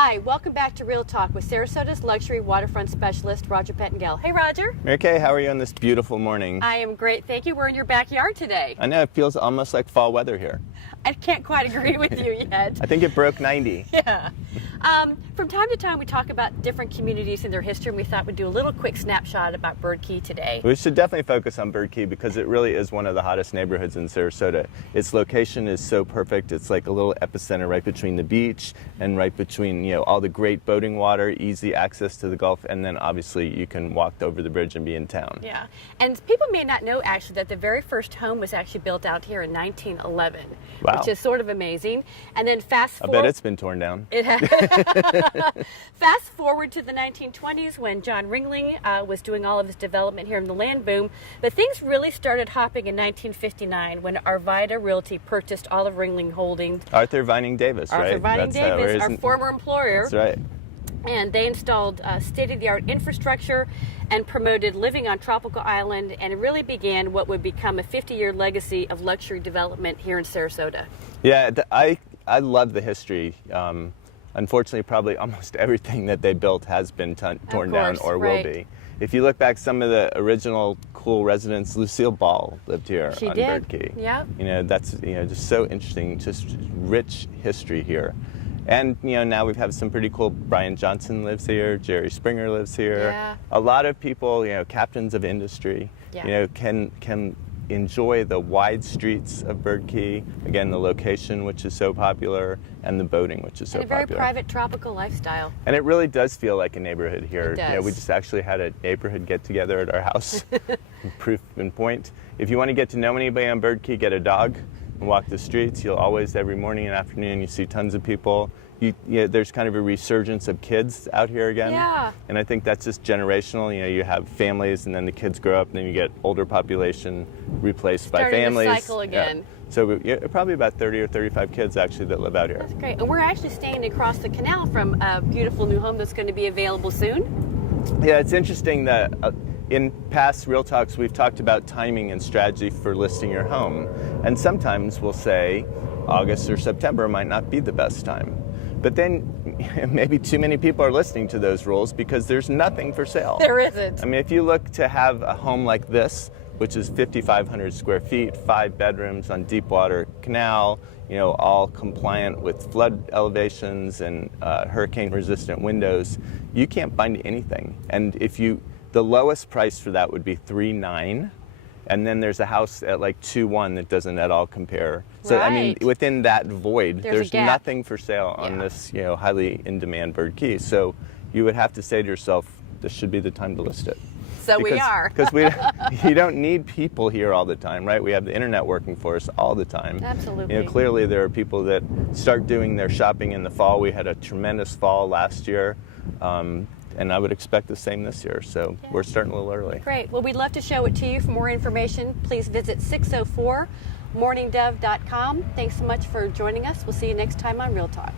Hi, welcome back to Real Talk with Sarasota's luxury waterfront specialist, Roger Pettingell. Hey, Roger. Mary Kay, how are you on this beautiful morning? I am great, thank you. We're in your backyard today. I know, it feels almost like fall weather here. I can't quite agree with you yet. I think it broke 90. Yeah. From time to time, we talk about different communities and their history, and we thought we'd do a little quick snapshot about Bird Key today. We should definitely focus on Bird Key because it really is one of the hottest neighborhoods in Sarasota. Its location is so perfect. It's like a little epicenter right between the beach and right between, you know, all the great boating water, easy access to the Gulf, and then obviously you can walk over the bridge and be in town. Yeah, and people may not know actually that the very first home was actually built out here in 1911, wow, which is sort of amazing. And then fast I forward, bet it's been torn down. It has. Fast forward to the 1920s when John Ringling was doing all of his development here in the land boom, but things really started hopping in 1959 when Arvida Realty purchased all of Ringling Holdings. Arthur Vining Davis, right? Arthur Vining Davis, our former employer. That's right. And they installed state-of-the-art infrastructure and promoted living on Tropical Island, and it really began what would become a 50-year legacy of luxury development here in Sarasota. Yeah, I love the history. Unfortunately, probably almost everything that they built has been torn down or will be. If you look back, some of the original cool residents, Lucille Ball lived here on Bird Key. Yeah. You know, that's, you know, just so interesting, just rich history here. And, you know, now we have some pretty cool, Brian Johnson lives here, Jerry Springer lives here. Yeah. A lot of people, you know, captains of industry, yeah, you know, can enjoy the wide streets of Bird Key. Again, the location, which is so popular, and the boating, which is so popular. And a very private, tropical lifestyle. And it really does feel like a neighborhood here. It does. You know, we just actually had a neighborhood get-together at our house. Proof in point. If you want to get to know anybody on Bird Key, get a dog and walk the streets. You'll always, every morning and afternoon, you see tons of people. There's kind of a resurgence of kids out here again. Yeah. And I think that's just generational. You know, you have families and then the kids grow up and then you get older population replaced by families. Starting the cycle again. Yeah. So probably about 30 or 35 kids actually that live out here. That's great. And we're actually staying across the canal from a beautiful new home that's going to be available soon. Yeah, it's interesting that in past Real Talks we've talked about timing and strategy for listing your home. And sometimes we'll say August or September might not be the best time. But then maybe too many people are listening to those rules because there's nothing for sale. There isn't. I mean, if you look to have a home like this, which is 5,500 square feet, 5 bedrooms on Deepwater Canal, you know, all compliant with flood elevations and hurricane-resistant windows, you can't find anything. And the lowest price for that would be $3.9. And then there's a house at like 2.1 that doesn't at all compare. So, I mean, within that void, there's nothing for sale on this, you know, highly in-demand Bird Key. So you would have to say to yourself, this should be the time to list it. So we are. Because you don't need people here all the time, right? We have the internet working for us all the time. Absolutely. You know, clearly there are people that start doing their shopping in the fall. We had a tremendous fall last year. And I would expect the same this year, so we're starting a little early. Great. Well, we'd love to show it to you. For more information, please visit 604morningdove.com. Thanks so much for joining us. We'll see you next time on Real Talk.